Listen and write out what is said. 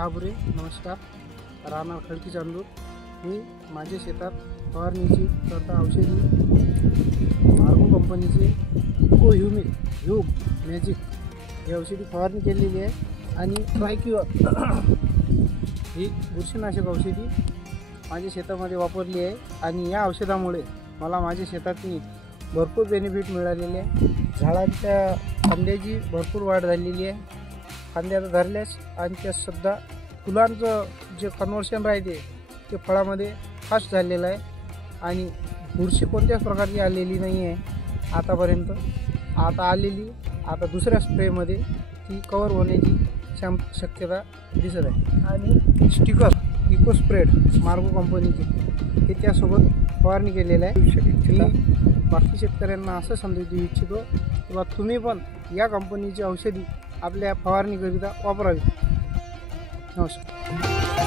शहापुरे. नमस्कार. राहणार खडकी चांदूर. मी माझ्या शेतात फवारणीची करता औषधी मार्गो कंपनीचे इको ह्यूम मॅजिक ही औषधी फवारणी केलेली आहे आणि ट्रायक्युअर ही बुरशीनाशक औषधी माझ्या शेतामध्ये वापरली आहे. आणि या औषधामुळे मला माझ्या शेतातनी भरपूर बेनिफिट मिळालेले आहे. झाडांच्या फांद्याची भरपूर वाढ झालेली आहे. फांद्या धरल्यास आणि त्या सुद्धा फुलांचं जे कन्वर्शन राहते ते फळामध्ये फास्ट झालेलं आहे आणि बुरशी कोणत्याच प्रकारची आलेली नाही आहे आतापर्यंत. आता दुसऱ्या स्प्रेमध्ये ती कवर होण्याची शक्यता दिसत आहे. आणि स्टिकर इको स्प्रेड मार्गो कंपनीचे हे त्यासोबत फवारणी केलेलं आहे. बाकी शेतकऱ्यांना असं संदेश देऊ इच्छितो किंवा तुम्ही पण या कंपनीची औषधी आपल्या फवारणीकरिता वापरावी. नमस्कार.